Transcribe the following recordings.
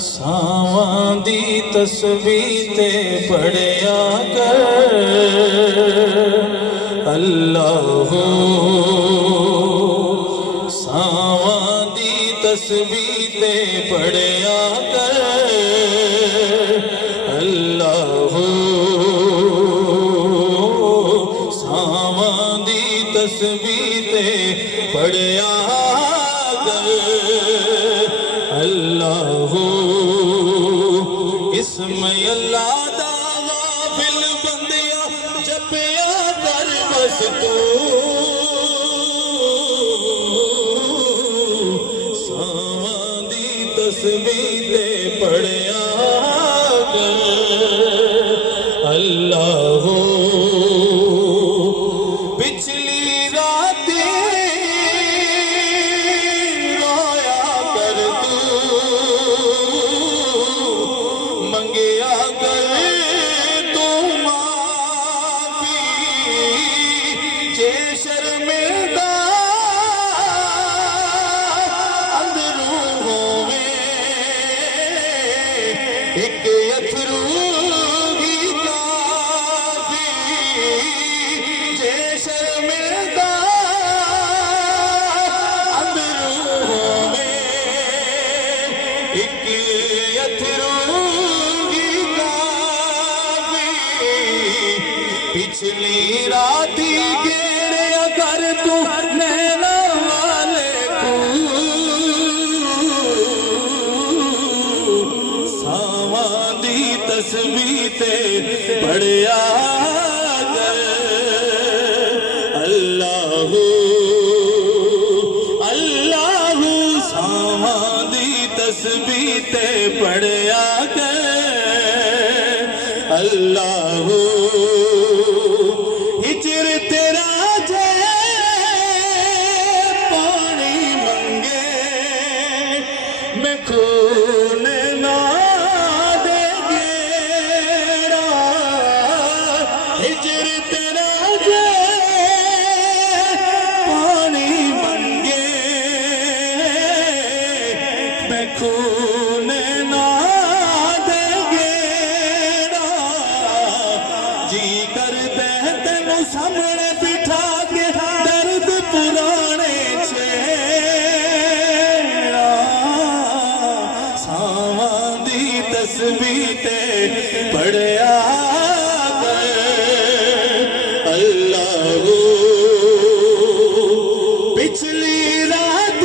सावां दी तस्बीह ते पढ़िया कर अल्लाह। सावां दी तस्बीह ते पढ़िया कर अल्लाह। सावां दी तस्बीह ते पढ़िया अल्लाह। इसमें अल्लाह दा गाफिल बंदिया जपिया कर बस तू। सावां दी तस्बीह ते पढ़िया कर अल्लाह। पिछली रात पिछली राती गेड़िया कर तू नैना वाले को। सावां दी तस्बीह ते पढ़िया कर अल्लाह अल्लाह। सावां दी तस्बीह ते पढ़िया कर अल्लाह। हिजर तेरा जे पानी मंगे मैं खून ना दे गेड़ा। हिजर तेरा जे पानी मंगे मैं खून ना दे गेड़ा। जी कर सामने बिठा के दर्द पुराने छेड़ा। सावां दी तस्बीह ते पढ़िया कर अल्लाह। पिछली रात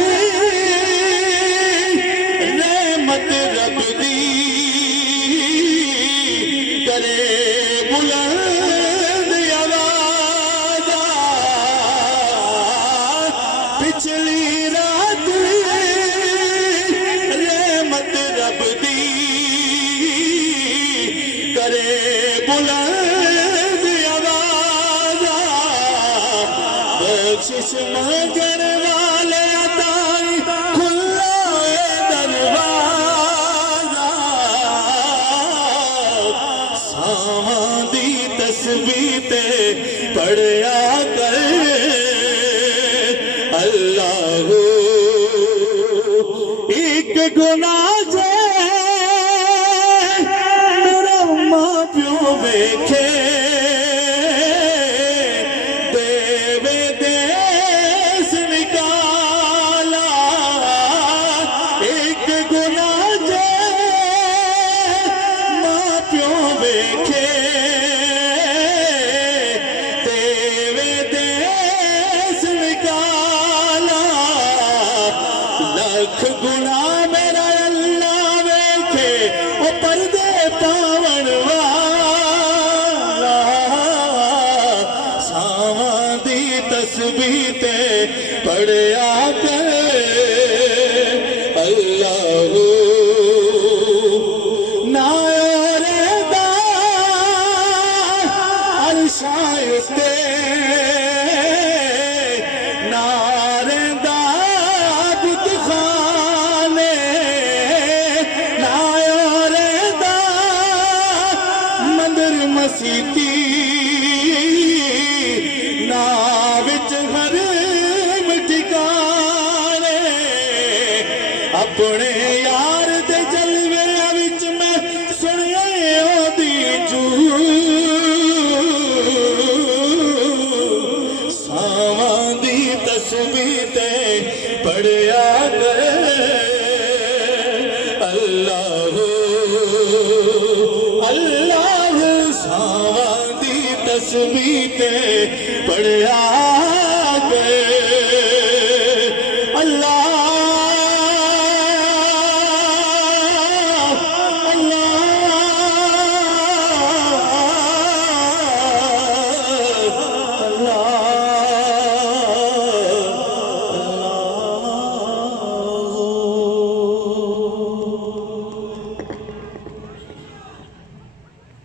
रहमत रब दी करे बुलंद पिछली रात रहमत रब दी करे बुलंद आवाज़। बख्शिश मगर वाले अताई खुला दरवाज़ा। सावां दी तस्बीह ते पढ़िया कर अल्लाह। एक गुनाह जे मेरा मां प्यो वेखे देवे देस निकाला। एक गुनाह जे मां प्यो वेखे देवे देस निकाला। लख गुना मेरा अल्लाह वेखे ओ पर्दे पावन वाला। सावां दी तस्बीह ते पढ़िया कर अल्लाह। नारे दा अरशां उत्ते मसीती ना विच हर ठिकाना। अपने यार दे जलवे विच मैं सुनिया ओदी जू सावां दी तस्बीह ते पढ़िया कर अल्लाह अल्लाह सावां दी तस्बीह ते पढ़िया कर